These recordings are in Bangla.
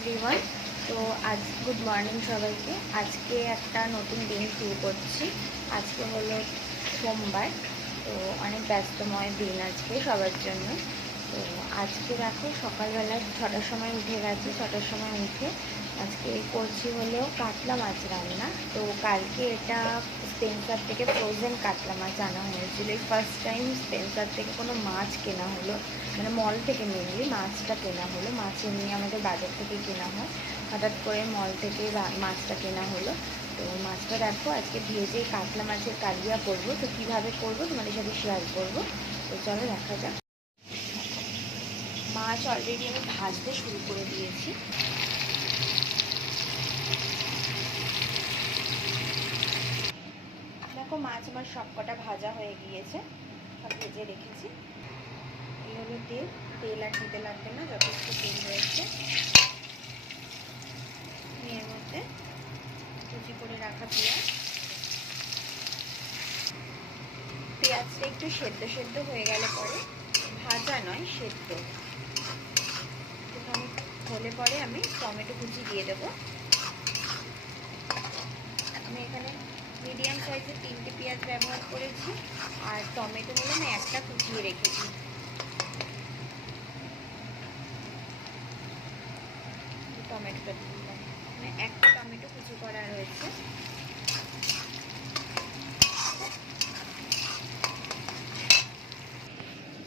এভরিওয়ান। তো আজ গুড মর্নিং সবাইকে। আজকে একটা নতুন দিন শুরু করছি। আজকে হলো সোমবার, তো অনেক ব্যস্তময় দিন আজকে সবার জন্য। তো আজকে দেখো সকালবেলা 6টার সময় উঠে গেছি। 6টার সময় উঠে আজকে করছি হলো কাতলা মাছ রান্না। তো কালকে এটা স্পেন্সার থেকে ফ্রোজেন কাতলা মাছ আনা হয়েছিল। এই ফার্স্ট টাইম স্পেন্সার থেকে কোনো মাছ কেনা হলো, মানে মল থেকে মেনলি মাছটা কেনা হলো। মাছ এমনি আমাদের বাজার থেকে কেনা হয়, হঠাৎ করে মল থেকে মাছটা কেনা হলো। তো মাছটা দেখো আজকে ভেজে কাতলা মাছের কালিয়া করবো। তো কীভাবে করবো তোমাদের সাথে শেয়ার করবো। তো চলো দেখা যাক। মাছ অলরেডি আমি ভাজতে শুরু করে দিয়েছি। দেখো মাছ আমার সব কটা ভাজা হয়ে গিয়েছে, সব ভেজে রেখেছি। এই হলো তেল। তেল আর দিতে লাগবে না, যথেষ্ট তেল রয়েছে। এর মধ্যে কুচি করে রাখা পেঁয়াজটা একটু সেদ্ধ সেদ্ধ হয়ে গেলে পরে, ভাজা নয় সেদ্ধ, একটুখানি হলে পরে আমি টমেটো কুচি দিয়ে দেবো। আমি এখানে মিডিয়াম সাইজের 3টে পেঁয়াজ ব্যবহার করেছি, আর টমেটো হলে আমি একটা কুচিয়ে রেখেছি। টমেটোটা দিলাম, মানে একটা টমেটো কুচি করা রয়েছে।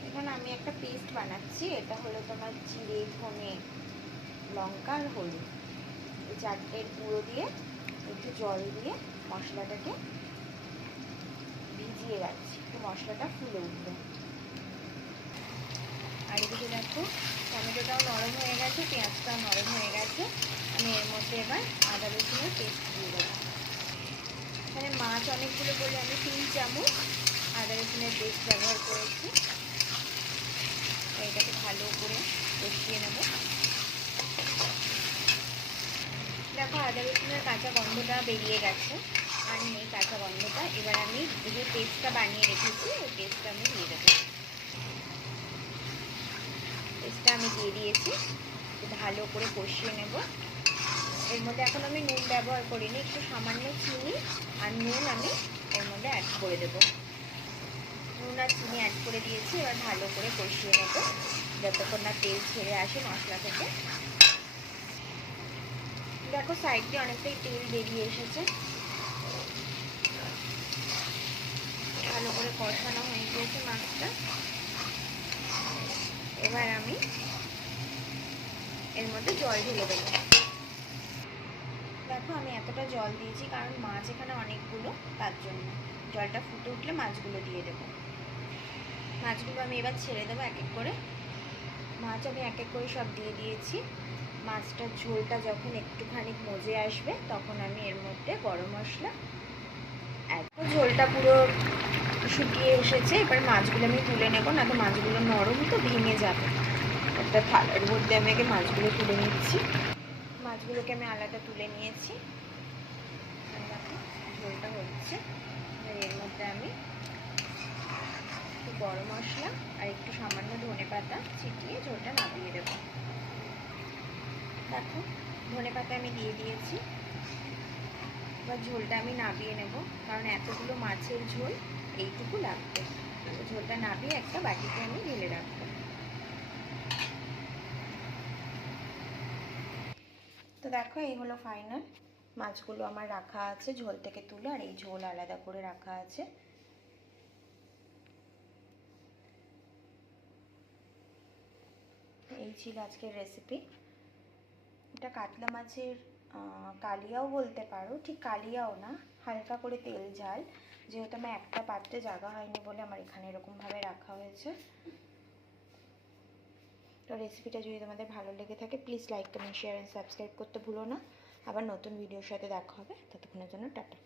এখন আমি একটা পেস্ট বানাচ্ছি। এটা হলো তোমার জিরে, ধনে, লঙ্কা আর হলুদ, এই চারটের গুঁড়ো দিয়ে একটু জল দিয়ে মশলাটাকে ভিজিয়ে রাখছি, তো মশলাটা ফুলে উঠবে। আর এদিকে দেখো টমেটোটাও নরম হয়ে গেছে, পেঁয়াজটাও নরম হয়ে গেছে। আমি এর মধ্যে এবার আদা রসুনের পেস্ট দিয়ে দেবো। এখানে মাছ অনেকগুলো বলে আমি 3 চামচ আদা রসুনের পেস্ট ব্যবহার করেছি। এটাকে ভালো করে কষিয়ে নেব। দেখো আদা রসুনের কাঁচা গন্ধটা বেরিয়ে গেছে, আর নেই কাঁচা গন্ধটা। এবার আমি যে পেস্টটা বানিয়ে রেখেছি ওই পেস্টটা আমি দিয়ে দেবো। পেস্টটা আমি দিয়ে দিয়েছি, ভালো করে কষিয়ে নেব। এর মধ্যে এখন আমি নুন ব্যবহার করিনি, একটু সামান্য চিনি আর নুন আমি এর মধ্যে অ্যাড করে দেবো। নুন আর চিনি অ্যাড করে দিয়েছি। এবার ভালো করে কষিয়ে নেব যতক্ষণ না তেল ছেড়ে আসে মশলা থেকে। দেখো সাইড দিয়ে অনেকটাই তেল বেরিয়ে এসেছে, ভালো করে কষানো হয়ে গিয়েছে মাছটা। এবার আমি এর মধ্যে জল ঢেলে দেবো। দেখো আমি এতটা জল দিয়েছি কারণ মাছ এখানে অনেকগুলো, তার জন্য জলটা ফুটে উঠলে মাছগুলো দিয়ে দেবো। মাছগুলো আমি এবার ছেড়ে দেবো এক এক করে। মাছ আমি এক এক করে সব দিয়ে দিয়েছি। মাছটার ঝোলটা যখন একটুখানি মজে আসবে তখন আমি এর মধ্যে গরম মশলা ঝোলটা পুরো শুকিয়ে এসেছে। এবার মাছগুলো আমি তুলে নেবো, না তো মাছগুলো নরম তো ভেঙে যাবে। একটা থালার মধ্যে আমি আগে মাছগুলো তুলে নিচ্ছি। মাছগুলোকে আমি আলাদা তুলে নিয়েছি। ঝোলটা হচ্ছে, এর মধ্যে আমি একটু গরম মশলা আর একটু সামান্য ধনে পাতা ছিটিয়ে ঝোলটা নামিয়ে দেবো। দেখো ধনে পাতা আমি দিয়ে দিয়েছি। এবার ঝোলটা আমি নামিয়ে নেব, কারণ এতগুলো মাছের ঝোল এইটুকু লাগবে। ঝোলটা নামিয়ে একটা বাটিতে আমি ঢেলে রাখবো। তো দেখো এই হলো ফাইনাল। মাছগুলো আমার রাখা আছে ঝোল থেকে তুলে, আর এই ঝোল আলাদা করে রাখা আছে। এই ছিল আজকের রেসিপি। এটা কাতলা মাছের কালিয়াও বলতে পারো, ঠিক কালিয়াও না, হালকা করে তেল ঝাল। যেহেতু আমার একটা পাত্রে জায়গা হয়নি বলে আমার এখানে এরকমভাবে রাখা হয়েছে। তো রেসিপিটা যদি তোমাদের ভালো লেগে থাকে please like, comment, share and subscribe করতে ভুলো না। আবার নতুন ভিডিওর সাথে দেখা হবে, ততক্ষণের জন্য টাটা।